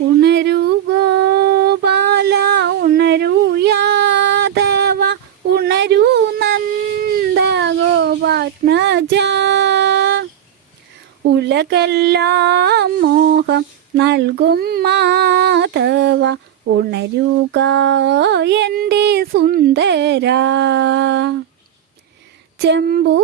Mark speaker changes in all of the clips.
Speaker 1: ഉണരൂ ഉണരൂ യാദവ ഉണരൂ ഉലകെല്ലാം മോഹം നൽകും മാധവ ഉണരുക എന്റെ സുന്ദര. ചെമ്പു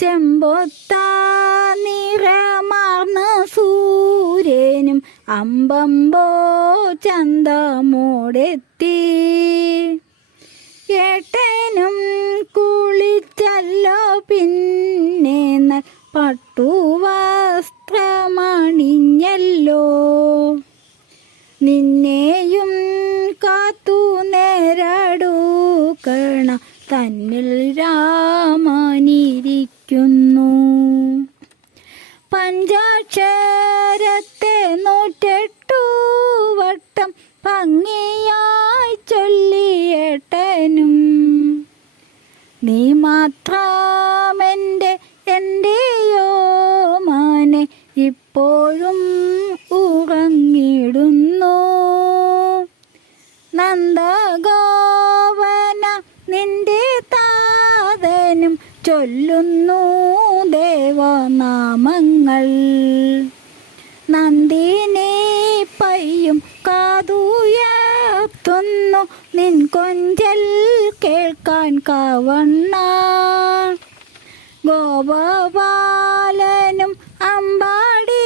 Speaker 1: ചെമ്പൊത്ത നിറമാർന്ന സൂര്യനും അമ്പമ്പോ ചന്തമോടെത്തി. ഏട്ടനും കുളിച്ചല്ലോ പിന്നെ പട്ടുവസ്ത്രമണിഞ്ഞല്ലോ നിന്നെയും കാത്തു നേരടൂക്കണ തന്നിൽ രാമനിരിക്കുന്നു പഞ്ചാക്ഷരത്തെ നൂറ്റെട്ടു വട്ടം ഭംഗിയായി ചൊല്ലിയേട്ടനും. നീ മാത്രമെന്റെ എന്റെയോ മാനെ ഇപ്പോഴും ഉറങ്ങിടുന്നു. നന്ദഗോവന ചൊല്ലുന്നു ദേവനാമങ്ങൾ. നന്ദിനെ പയ്യും കാതുയർത്തുന്നു. നിൻ കൊഞ്ചൽ കേൾക്കാൻ കവണ്ണ ഗോപബാലനും അമ്പാടി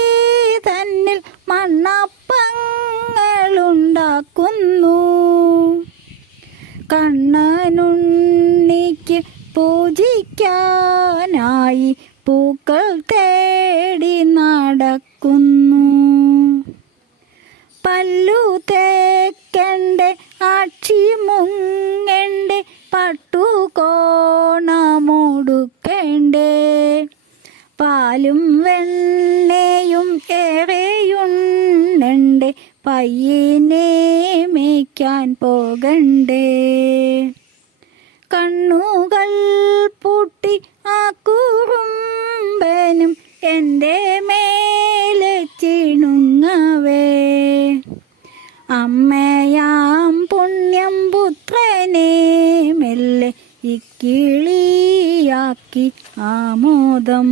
Speaker 1: തന്നിൽ മണ്ണപ്പങ്ങളുണ്ടാക്കുന്നു. കണ്ണനുണ്ണിക്ക് പൂജിക്കാനായി പൂക്കൾ തേടി നടക്കുന്നു. പല്ലു തേക്കണ്ട ആക്ഷി മുങ്ങണ്ടേ പട്ടുകോണമൊടുക്കണ്ടേ. പാലും വെണ്ണയും ഏറെയുണ്ടേ പയ്യനെ മേയ്ക്കാൻ പോകണ്ടേ. കണ്ണുകൾ പൂട്ടി ആ കുറുമ്പനും എന്റെ മേലെ ചിണുങ്ങവേ. അമ്മയാം പുണ്യം പുത്രനെ മെല്ലെ ഇക്കിളിയാക്കി ആമോദം.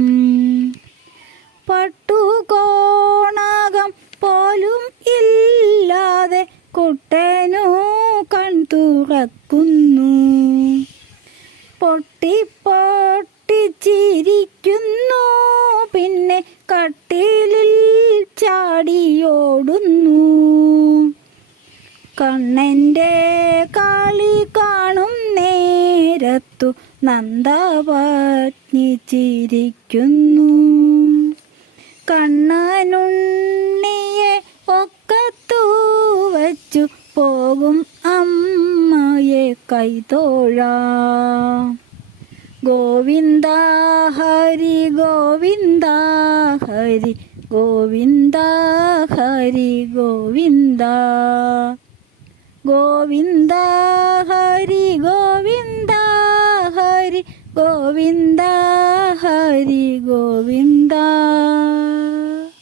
Speaker 1: പട്ടുകോണകം പൊട്ടി ചിരിക്കുന്നു. പിന്നെ കട്ടിലിൽ ചാടിയോടുന്നു. കണ്ണന്റെ കാളി കാണും നേരത്തു നന്ദപത്നി ചിരിക്കുന്നു. കണ്ണനുണ്ണിയെ കൈതോഴാം. ഗോവിന്ദ ഹരി ഗോവിന്ദ ഹരി ഗോവിന്ദ ഹരി ഗോവിന്ദ. ഗോവിന്ദ ഹരി